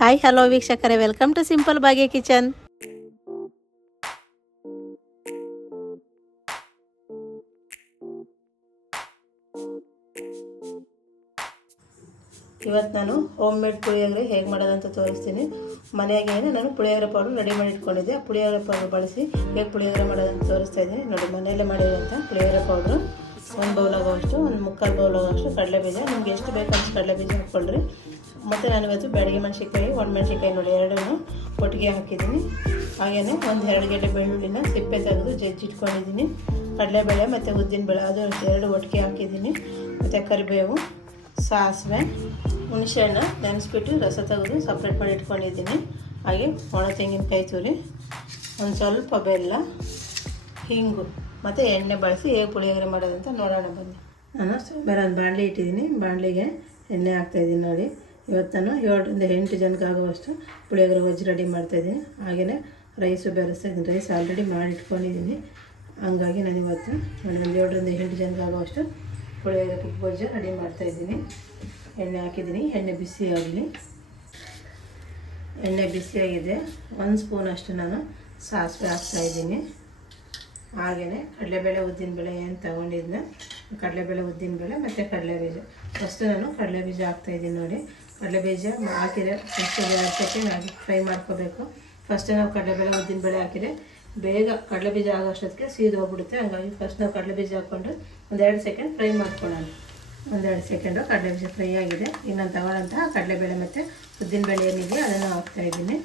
Hi hello ವೀಕ್ಷಕರೇ. Welcome to simple Bhagya kitchen ಇವತ್ತು ನಾನು ಹೋಮ್ ಮೇಡ್ ಪುಳಿಯೋಗರೆ ಹೇಗೆ ಮಾಡೋದಂತ ತೋರಿಸ್ತೀನಿ. ಮನೆಯಾಗೇನೆ ನಾನು ಪುಳಿಯೋಗರೆ ಪೌಡರ್ ರೆಡಿ ಮಾಡಿ ಇಟ್ಕೊಂಡಿದ್ದೆ. ಆ ಪುಳಿಯೋಗರೆ ಪೌಡರ್ ಬಳಸಿ ಹೇಗೆ ಪುಳಿಯೋಗರೆ ಮಾಡೋದಂತ ತೋರಿಸ್ತಾ ಇದ್ದೀನಿ. ನೋಡಿ, ಮನೆಯಲ್ಲೇ ಮಾಡಿರೋಂಥ ಪುಳಿಯೋಗರೆ ಪೌಡ್ರು ಒಂದು ಬೌಲ್ ಆಗೋಷ್ಟು ಒಂದು ಮುಕ್ಕಾಲು ಬೌಲ್ ಆಗೋಷ್ಟು ಕಡಲೆ ಬೀಜ ನಿಮ್ಗೆ ಎಷ್ಟು ಬೇಕು ಅಷ್ಟು ಕಡಲೆ ಬೀಜ ಹಾಕ್ಕೊಳ್ರಿ. ಮತ್ತು ನಾನು ಇವತ್ತು ಬೆಳಗ್ಗೆ ಮೆಣಸಿನ್ಕಾಯಿ ಒಣ ಮೆಣಸಿನ್ಕಾಯಿ ನೋಡಿ, ಎರಡನ್ನು ಒಟ್ಟಿಗೆ ಹಾಕಿದ್ದೀನಿ. ಹಾಗೆಯೇ ಒಂದು ಎರಡು ಗಡ್ಡೆ ಬೆಳ್ಳುಳ್ಳಿನ ಸಿಪ್ಪೆ ತೆಗೆದು ಜಜ್ಜಿಟ್ಕೊಂಡಿದ್ದೀನಿ ಕಡಲೆಬೇಳೆ ಮತ್ತು ಉದ್ದಿನಬೇಳೆ ಅದು ಎರಡು ಒಟ್ಟಿಗೆ ಹಾಕಿದ್ದೀನಿ. ಮತ್ತು ಕರಿಬೇವು, ಸಾಸಿವೆ, ಹುಣಸೆಹಣ್ಣು ನೆನೆಸ್ಬಿಟ್ಟು ರಸ ತೆಗೆದು ಸಪ್ರೇಟ್ ಮಾಡಿ ಇಟ್ಕೊಂಡಿದ್ದೀನಿ. ಹಾಗೆ ಒಣ ತೆಂಗಿನಕಾಯಿ ತುರಿ, ಒಂದು ಸ್ವಲ್ಪ ಬೆಲ್ಲ, ಹಿಂಗು, ಮತ್ತು ಎಣ್ಣೆ ಬಳಸಿ ಹೇಗೆ ಪುಳಿಯೋಗರೆ ಮಾಡೋದಂತ ನೋಡೋಣ ಬನ್ನಿ. ನಾನು ಬೇರೆ ಒಂದು ಬಾಂಡ್ಲಿ ಇಟ್ಟಿದ್ದೀನಿ. ಬಾಂಡ್ಲಿಗೆ ಎಣ್ಣೆ ಹಾಕ್ತಾಯಿದ್ದೀನಿ ನೋಡಿ. ಇವತ್ತು ನಾನು ಏಳರಿಂದ ಎಂಟು ಜನಕ್ಕೆ ಆಗುವಷ್ಟು ಪುಳಿಯೋಗರೆ ಗೊಜ್ಜು ರೆಡಿ ಮಾಡ್ತಾಯಿದ್ದೀನಿ ಹಾಗೆಯೇ ರೈಸು ಬೆರೆಸ್ತಾ ಇದ್ದೀನಿ. ರೈಸ್ ಆಲ್ರೆಡಿ ಮಾಡಿ ಇಟ್ಕೊಂಡಿದ್ದೀನಿ ಹಂಗಾಗಿ ನಾನು ಇವತ್ತು ಒಂದು ಏಳರಿಂದ ಎಂಟು ಜನಕ್ಕೆ ಆಗುವಷ್ಟು ಪುಳಿಯೋಗರೆ ಗೊಜ್ಜು ರೆಡಿ ಮಾಡ್ತಾಯಿದ್ದೀನಿ ಎಣ್ಣೆ ಹಾಕಿದ್ದೀನಿ. ಎಣ್ಣೆ ಬಿಸಿ ಆಗಲಿ. ಎಣ್ಣೆ ಬಿಸಿಯಾಗಿದೆ ಒಂದು ಸ್ಪೂನ್ ಅಷ್ಟು ನಾನು ಸಾಸಿವೆ ಹಾಕ್ತಾಯಿದ್ದೀನಿ ಹಾಗೆಯೇ ಕಡಲೆಬೇಳೆ ಉದ್ದಿನಬೇಳೆ ಏನು ತೊಗೊಂಡಿದ್ನ, ಕಡಲೆಬೇಳೆ ಉದ್ದಿನಬೇಳೆ ಮತ್ತು ಕಡಲೆ ಬೀಜ ಫಸ್ಟು ನಾನು ಕಡಲೆ ಬೀಜ ಹಾಕ್ತಾಯಿದ್ದೀನಿ ನೋಡಿ. ಕಡಲೆ ಬೀಜ ಹಾಕಿದ್ರೆ ಫಸ್ಟ್ ಎರಡು ಸೆಕೆಂಡ್ ಹಾಕಿ ಫ್ರೈ ಮಾಡ್ಕೋಬೇಕು. ಫಸ್ಟ್ ನಾವು ಕಡಲೆಬೇಳೆ ಉದ್ದಿನಬೇಳೆ ಹಾಕಿದರೆ ಬೇಗ ಕಡಲೆಬೀಜ ಆಗೋಷ್ಟೊತ್ತಿಗೆ ಸೀದು ಹೋಗ್ಬಿಡುತ್ತೆ. ಹಂಗಾಗಿ ಫಸ್ಟ್ ನಾವು ಕಡಲೆ ಬೀಜ ಹಾಕ್ಕೊಂಡು ಒಂದೆರಡು ಸೆಕೆಂಡ್ ಫ್ರೈ ಮಾಡ್ಕೊಳ್ಳೋಣ. ಒಂದೆರಡು ಸೆಕೆಂಡು ಕಡಲೆ ಬೀಜ ಫ್ರೈ ಆಗಿದೆ. ಇನ್ನು ನಾನು ತಗೊಳ್ಳೋಂತಹ ಕಡಲೆಬೇಳೆ ಮತ್ತು ಉದ್ದಿನಬೇಳೆ ಏನಿದೆ ಅದನ್ನು ಹಾಕ್ತಾಯಿದ್ದೀನಿ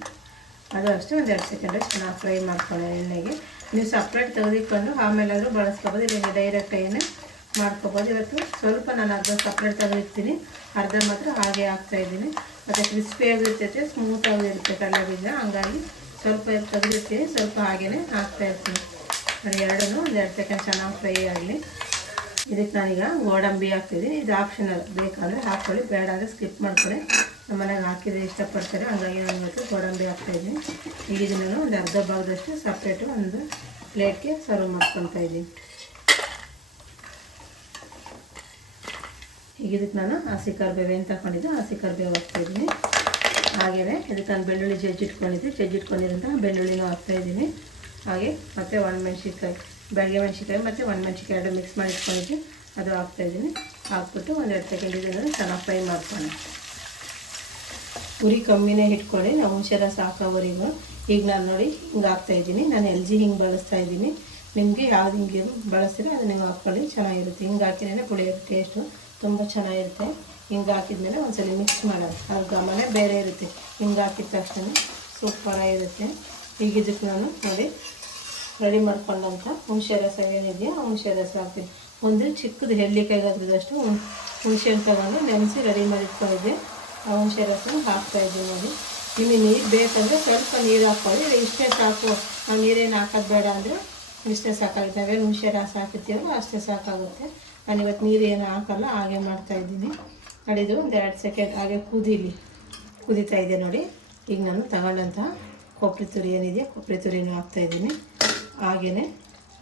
ಅದು ಅಷ್ಟೇ ಒಂದೆರಡು ಸೆಕೆಂಡು ಚೆನ್ನಾಗಿ ಫ್ರೈ ಮಾಡ್ಕೊಳ್ಳೋಣ ಎಣ್ಣೆಗೆ. ನೀವು ಸಪ್ರೇಟ್ ಆಮೇಲೆ ಆದರೂ ಬಳಸ್ಕೊಬೋದು. ಇಲ್ಲ ಡೈರೆಕ್ಟ್ ಏನು ಮಾಡ್ಕೊಬೋದು. ಇವತ್ತು ಸ್ವಲ್ಪ ನಾನು ಅರ್ಧ ಸಪ್ರೇಟ್ ತೆಗೆದಿರ್ತೀನಿ ಅರ್ಧ ಮಾತ್ರ ಹಾಗೆ ಹಾಕ್ತಾಯಿದ್ದೀನಿ ಮತ್ತು ಕ್ರಿಸ್ಪಿಯಾಗಿರ್ತೈತೆ ಸ್ಮೂತಾಗೂ ಇರುತ್ತೆ ಕಡಲೆ ಬೀಜ ಹಂಗಾಗಿ ಸ್ವಲ್ಪ ತೆಗೆದಿರ್ತೀನಿ ಸ್ವಲ್ಪ ಹಾಗೇ ಹಾಕ್ತಾಯಿರ್ತೀನಿ ನಾನು ಎರಡನ್ನು ಒಂದು ಎರಡು ಸೆಕೆಂಡ್ ಚೆನ್ನಾಗಿ ಫ್ರೈ ಆಗಲಿ. ಇದಕ್ಕೆ ನಾನೀಗ ಗೋಡಂಬಿ ಹಾಕ್ತಿದ್ದೀನಿ. ಇದು ಆಪ್ಷನಲ್ ಬೇಕಾದರೆ ಹಾಕ್ಕೊಳ್ಳಿ. ಬೇಡ ಅಂದರೆ ಸ್ಕಿಪ್ ಮಾಡ್ಕೊಳ್ಳಿ. ನಮ್ಮ ಮನೆಗೆ ಹಾಕಿದ್ರೆ ಇಷ್ಟಪಡ್ತಾರೆ. ಹಂಗಾಗಿ ನಾನು ಇವತ್ತು ಗೋಡಂಬಿ ಹಾಕ್ತಾಯಿದ್ದೀನಿ ಈಗ ಇದನ್ನು ಒಂದು ಅರ್ಧ ಭಾಗದಷ್ಟು ಸಪ್ರೇಟು ಒಂದು ಪ್ಲೇಟ್ಗೆ ಸರ್ವ್ ಮಾಡ್ಕೊತಾ ಇದ್ದೀನಿ. ಈಗ ಇದಕ್ಕೆ ನಾನು ಹಸಿ ಕರ್ಬೇವೆ ಅಂತ ಹಾಕೊಂಡಿದ್ದೆ. ಹಸಿ ಕರಿಬೇವು ಹಾಕ್ತಾಯಿದ್ದೀನಿ ಹಾಗೆಯೇ ಇದಕ್ಕೆ ನಾನು ಬೆಳ್ಳುಳ್ಳಿ ಜಜ್ಜಿಟ್ಕೊಂಡಿದ್ದೆ ಜಜ್ಜಿಟ್ಕೊಂಡಿರೋಂಥ ಬೆಳ್ಳುಳ್ಳಿನೂ ಹಾಕ್ತಾಯಿದ್ದೀನಿ ಹಾಗೆ ಮತ್ತು ಒಣ ಮೆಣಸಿನ್ಕಾಯಿ, ಬೆಳಗ್ಗೆ ಮೆಣಸಿನ್ಕಾಯಿ ಮತ್ತು ಒಣ ಮೆಣಸಿನ್ಕಾಯಿ ಎರಡು ಮಿಕ್ಸ್ ಮಾಡಿ ಇಟ್ಕೊಂಡಿದ್ದೆ. ಅದು ಹಾಕ್ತಾಯಿದ್ದೀನಿ ಹಾಕ್ಬಿಟ್ಟು ಒಂದೆರಡು ಸೆಕೆಂಡ್ ಇದನ್ನು ಚೆನ್ನಾಗಿ ಫ್ರೈ ಮಾಡ್ಕೊಳ್ಳಿ ಉರಿ ಕಮ್ಮಿನೇ ಇಟ್ಕೊಳ್ಳಿ. ನಾವು ಹುಷಾರ ಸಾಕೋವರೆಗೂ. ಈಗ ನಾನು ನೋಡಿ ಹಿಂಗೆ ಹಾಕ್ತಾಯಿದ್ದೀನಿ ನಾನು ಎಲ್ ಜಿ ಹಿಂಗೆ ಬಳಸ್ತಾ ಇದ್ದೀನಿ. ನಿಮಗೆ ಯಾವ್ದು ಹಿಂಗೆ ಬಳಸ್ತೀರೋ ಅದು ನೀವು ಹಾಕ್ಕೊಳ್ಳಿ. ಚೆನ್ನಾಗಿರುತ್ತೆ. ಹಿಂಗೆ ಹಾಕಿದ್ರೆ ಪುಳಿಯೋಗರೆ ಟೇಸ್ಟು ತುಂಬ ಚೆನ್ನಾಗಿರುತ್ತೆ. ಹಿಂಗೆ ಹಾಕಿದ್ಮೇಲೆ ಒಂದ್ಸಲ ಮಿಕ್ಸ್ ಮಾಡೋದು. ಅದ್ರ ಗಮನ ಬೇರೆ ಇರುತ್ತೆ. ಹಿಂಗೆ ಹಾಕಿದ ತಕ್ಷಣ ಸೂಪರಾಗಿರುತ್ತೆ ಈಗ ಇದಕ್ಕೆ ನಾನು ನೋಡಿ ರೆಡಿ ಮಾಡ್ಕೊಂಡಂಥ ಹುಣಸೆ ರಸ ಏನಿದೆಯಾ ಹುಣಸೆ ರಸ ಹಾಕ್ತೀನಿ. ಒಂದು ಚಿಕ್ಕದು ಹೆಳ್ಳಿಕಾಯಿ ಗಾತ್ರದಷ್ಟು ಹುಣಸೆ ತಗೊಂಡು ನೆನೆಸಿ ರೆಡಿ ಮಾಡಿಟ್ಕೊಂಡಿದ್ದೆ ಆ ಹುಣಸೆ ರಸ ಹಾಕ್ತಾಯಿದ್ದೀನಿ ನೋಡಿ. ನಿಮಗೆ ನೀರು ಬೇಕಂದರೆ ಸ್ವಲ್ಪ ನೀರು ಹಾಕ್ಕೊಳ್ಳಿ. ಇಷ್ಟೇ ಸಾಕು. ನಾವು ನೀರೇನು ಹಾಕೋದು ಬೇಡ ಅಂದರೆ ಇಷ್ಟೇ ಸಾಕಾಗುತ್ತೆ. ನಾವೇನು ಹುಣಸೆ ರಸ ಹಾಕಿರ್ತೀವೋ ಅಷ್ಟೇ ಸಾಕಾಗುತ್ತೆ. ನಾನು ಇವತ್ತು ನೀರು ಏನು ಹಾಕಲ್ಲ, ಹಾಗೆ ಮಾಡ್ತಾಯಿದ್ದೀನಿ ಅಡಿದು ಒಂದು ಎರಡು ಸೆಕೆಂಡ್ ಹಾಗೆ ಕುದೀಲಿ. ಕುದೀತಾ ಇದೆ ನೋಡಿ. ಈಗ ನಾನು ತಗೊಂಡಂತಹ ಕೊಬ್ಬರಿ ತುರಿ ಏನಿದೆಯಾ, ಕೊಬ್ಬರಿ ತುರಿನೂ ಹಾಕ್ತಾಯಿದ್ದೀನಿ ಹಾಗೆಯೇ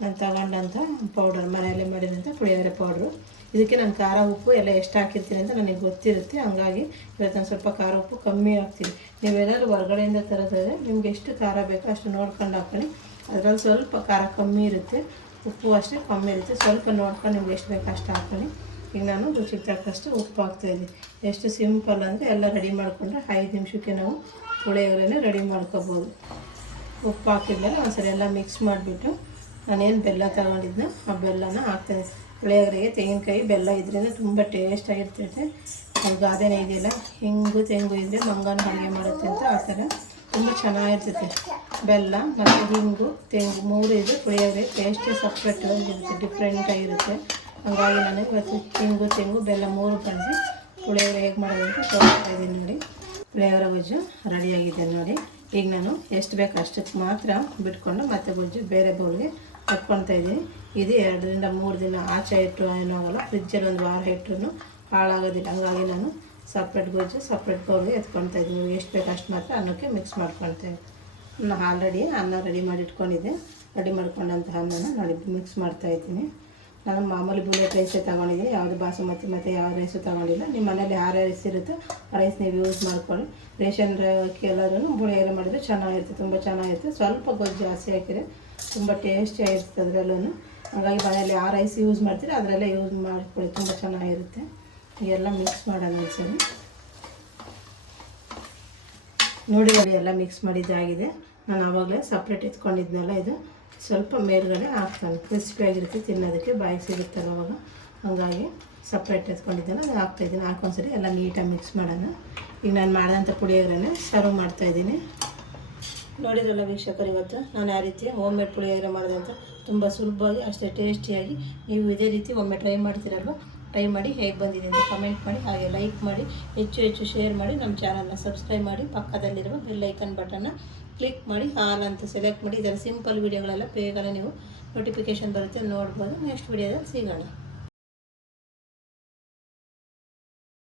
ನಾನು ತಗೊಂಡಂಥ ಪೌಡರ್ ಮನೆಯಲ್ಲೇ ಮಾಡಿದಂಥ ಪುಳಿಯೋಗರೆ ಪೌಡ್ರು ಇದಕ್ಕೆ ನಾನು ಖಾರ ಉಪ್ಪು ಎಲ್ಲ ಎಷ್ಟು ಹಾಕಿರ್ತೀನಿ ಅಂತ ನನಗೆ ಗೊತ್ತಿರುತ್ತೆ. ಹಂಗಾಗಿ ಇವತ್ತು ನಾನು ಸ್ವಲ್ಪ ಖಾರ ಉಪ್ಪು ಕಮ್ಮಿ ಹಾಕ್ತೀನಿ. ನೀವೇನಾದ್ರು ಹೊರಗಡೆಯಿಂದ ತರೋದಾದರೆ ನಿಮ್ಗೆ ಎಷ್ಟು ಖಾರ ಬೇಕೋ ಅಷ್ಟು ನೋಡ್ಕೊಂಡು ಹಾಕೊಳ್ಳಿ. ಅದರಲ್ಲಿ ಸ್ವಲ್ಪ ಖಾರ ಕಮ್ಮಿ ಇರುತ್ತೆ. ಉಪ್ಪು ಅಷ್ಟೇ, ಕಮ್ಮಿ ಇರುತ್ತೆ. ಸ್ವಲ್ಪ ನೋಡ್ಕೊಂಡು ನಿಮ್ಗೆ ಎಷ್ಟು ಬೇಕು ಅಷ್ಟು ಹಾಕೊಳ್ಳಿ. ಈಗ ನಾನು ರುಚಿಗೆ ತಕ್ಕಷ್ಟು ಉಪ್ಪು ಹಾಕ್ತಾಯಿದ್ದೆ ಎಷ್ಟು ಸಿಂಪಲ್ ಅಂದರೆ ಎಲ್ಲ ರೆಡಿ ಮಾಡಿಕೊಂಡ್ರೆ ಐದು ನಿಮಿಷಕ್ಕೆ ನಾವು ಪುಳಿಯೋಗರೆನೇ ರೆಡಿ ಮಾಡ್ಕೋಬೋದು. ಉಪ್ಪು ಹಾಕಿದ್ಮೇಲೆ ಒಂದ್ಸರಿ ಎಲ್ಲ ಮಿಕ್ಸ್ ಮಾಡಿಬಿಟ್ಟು ನಾನೇನು ಬೆಲ್ಲ ತಗೊಂಡಿದ್ನೋ, ಆ ಬೆಲ್ಲನ ಹಾಕ್ತೇನೆ ಪುಳಿಯೋಗರೆಗೆ ತೆಂಗಿನಕಾಯಿ ಬೆಲ್ಲ ಇದರಿಂದ ತುಂಬ ಟೇಸ್ಟಾಗಿರ್ತೈತೆ ಗಾದೆನೇ ಇದೆಯಲ್ಲ, ಹಿಂಗು ತೆಂಗು ಇದ್ದರೆ ಮಂಗನ ಅಡುಗೆ ಮಾಡುತ್ತೆ ಅಂತ ಆ ಥರ ತುಂಬ ಚೆನ್ನಾಗಿರ್ತೈತೆ. ಬೆಲ್ಲ ಮತ್ತು ಹಿಂಗು, ತೆಂಗು ಮೂರು ಇದು. ಪುಳಿಯೋಗರೆ ಟೇಸ್ಟೇ ಸಪ್ರೇಟ್ ಇರುತ್ತೆ. ಡಿಫ್ರೆಂಟಾಗಿರುತ್ತೆ ಹಾಗಾಗಿ ನಾನು ಇವತ್ತು ತೆಂಗು ತೆಂಗು, ಬೆಲ್ಲ ಮೂರು ಬಳಸಿ ಪುಳಿಯೋಗರೆ ಹೇಗೆ ಮಾಡೋದು ಅಂತ ತೋರಿಸ್ತಾ ಇದ್ದೀನಿ ನೋಡಿ. ಪುಳಿಯೋಗರೆ ಗೊಜ್ಜು ರೆಡಿಯಾಗಿದೆ ನೋಡಿ. ಈಗ ನಾನು ಎಷ್ಟು ಬೇಕು ಅಷ್ಟಕ್ಕೆ ಮಾತ್ರ ಬಿಟ್ಕೊಂಡು ಮತ್ತೆ ಗೊಜ್ಜು ಬೇರೆ ಬೌಲ್ಗೆ ಹಾಕ್ಕೊಳ್ತಾ ಇದ್ದೀನಿ. ಇದು ಎರಡರಿಂದ ಮೂರು ದಿನ ಆಚೆ ಇಟ್ಟು ಏನೂ ಆಗೋಲ್ಲ. ಫ್ರಿಜ್ಜಲ್ಲಿ ಒಂದು ವಾರ ಇಟ್ಟು ಹಾಳಾಗೋದಿಲ್ಲ. ಹಂಗಾಗಿ ನಾನು ಸಪ್ರೇಟ್ ಗೊಜ್ಜು, ಸಪ್ರೇಟ್ ಬೌಲ್ಗೆ ಎತ್ಕೊಳ್ತಾ ಇದ್ದೀನಿ. ನೀವು ಎಷ್ಟು ಬೇಕು ಅಷ್ಟು ಮಾತ್ರ ಅನ್ನಕ್ಕೆ ಮಿಕ್ಸ್ ಮಾಡ್ಕೊಳ್ತೇವೆ ನಾನು ಆಲ್ರೆಡಿ ಅನ್ನ ರೆಡಿ ಮಾಡಿ ಇಟ್ಕೊಂಡಿದ್ದೆ ರೆಡಿ ಮಾಡ್ಕೊಂಡಂತಹ ಅನ್ನನ ನೋಡಿ ಮಿಕ್ಸ್ ಮಾಡ್ತಾ ಇದ್ದೀನಿ. ನಾನು ಮಾಮೂಲಿ ಬುಲೆಟ್ ರೈಸೇ ತೊಗೊಂಡಿದ್ದೀನಿ. ಯಾವುದು ಬಾಸುಮತಿ ಮತ್ತು ಯಾವ ರೈಸು ತೊಗೊಂಡಿಲ್ಲ. ನಿಮ್ಮ ಮನೇಲಿ ಯಾವ ರೈಸ್ ಇರುತ್ತೋ ಆ ರೈಸ್ ನೀವು ಯೂಸ್ ಮಾಡ್ಕೊಳ್ಳಿ. ರೇಷನ್ ಅಕ್ಕಿ ಎಲ್ಲರೂ ಎಲ್ಲ ಮಾಡಿದ್ರೆ ಚೆನ್ನಾಗಿರುತ್ತೆ, ತುಂಬ ಚೆನ್ನಾಗಿರುತ್ತೆ. ಸ್ವಲ್ಪ ಗೊಜ್ಜು ಜಾಸ್ತಿ ಹಾಕಿದರೆ ತುಂಬ ಟೇಸ್ಟಿಯಾಗಿರ್ತದೆ ಅದರಲ್ಲೂ ಹಾಗಾಗಿ ಮನೇಲಿ ಯಾವ ರೈಸ್ ಯೂಸ್ ಮಾಡ್ತೀರಿ, ಅದರಲ್ಲೇ ಯೂಸ್ ಮಾಡ್ಕೊಳ್ಳಿ, ತುಂಬ ಚೆನ್ನಾಗಿರುತ್ತೆ. ಎಲ್ಲ ಮಿಕ್ಸ್ ಮಾಡೋಣ ಒಂದ್ಸರಿ ನೋಡಿ ನೋಡಿ ಎಲ್ಲ ಮಿಕ್ಸ್ ಮಾಡಿದ್ದಾಗಿದೆ ನಾನು ಆವಾಗಲೇ ಸಪ್ರೇಟ್ ಎತ್ಕೊಂಡಿದ್ನಲ್ಲ ಇದು. ಸ್ವಲ್ಪ ಮೇಲ್ಗಡೆ ಹಾಕ್ತಾನೆ. ಕ್ರಿಸ್ಪಿಯಾಗಿರುತ್ತೆ ತಿನ್ನೋದಕ್ಕೆ ಬಾಯಿಗೆ ಸಿಗುತ್ತಲ್ಲ ಅವಾಗ. ಹಾಗಾಗಿ ಸಪ್ರೇಟ್ ಎತ್ಕೊಂಡಿದ್ದೆಲ್ಲ ಅದು ಹಾಕ್ತಾಯಿದ್ದೀನಿ ಹಾಕೊಂಡ್ಸರಿ ಎಲ್ಲ ನೀಟಾಗಿ ಮಿಕ್ಸ್ ಮಾಡೋಣ. ಈಗ ನಾನು ಮಾಡಿದಂಥ ಪುಳಿಯೋಗ್ರೆ ಸರ್ವ್ ಮಾಡ್ತಾಯಿದ್ದೀನಿ ನೋಡಿದ್ರಲ್ಲ ವೀಕ್ಷಕರು ಇವತ್ತು? ನಾನು ಆ ರೀತಿ ಹೋಮ್ ಮೇಡ್ ಪುಳಿಯೋಗರೆ ಮಾಡಿದೆ ಅಂತ. ತುಂಬ ಸುಲಭವಾಗಿ, ಅಷ್ಟೇ ಟೇಸ್ಟಿಯಾಗಿ ನೀವು ಇದೇ ರೀತಿ ಒಮ್ಮೆ ಟ್ರೈ ಮಾಡ್ತೀರಲ್ವ? ಟ್ರೈ ಮಾಡಿ ಹೇಗೆ ಬಂದಿದೆ ಅಂತ ಕಮೆಂಟ್ ಮಾಡಿ, ಹಾಗೆ ಲೈಕ್ ಮಾಡಿ, ಹೆಚ್ಚು ಹೆಚ್ಚು ಶೇರ್ ಮಾಡಿ, ನಮ್ಮ ಚಾನಲ್ನ ಸಬ್ಸ್ಕ್ರೈಬ್ ಮಾಡಿ, ಪಕ್ಕದಲ್ಲಿರುವ ಬೆಲ್ಲೈಕನ್ ಬಟನ್ನ ಕ್ಲಿಕ್ ಮಾಡಿ, ಹಾಲ್ ಅಂತ ಸೆಲೆಕ್ಟ್ ಮಾಡಿ. ಇದರ ಸಿಂಪಲ್ ವೀಡಿಯೋಗಳೆಲ್ಲ ಬೇಗನೆ ನೀವು ನೋಟಿಫಿಕೇಶನ್ ಬರುತ್ತೆ, ನೋಡ್ಬೋದು. ನೆಕ್ಸ್ಟ್ ವೀಡಿಯೋದಲ್ಲಿ ಸಿಗೋಣ.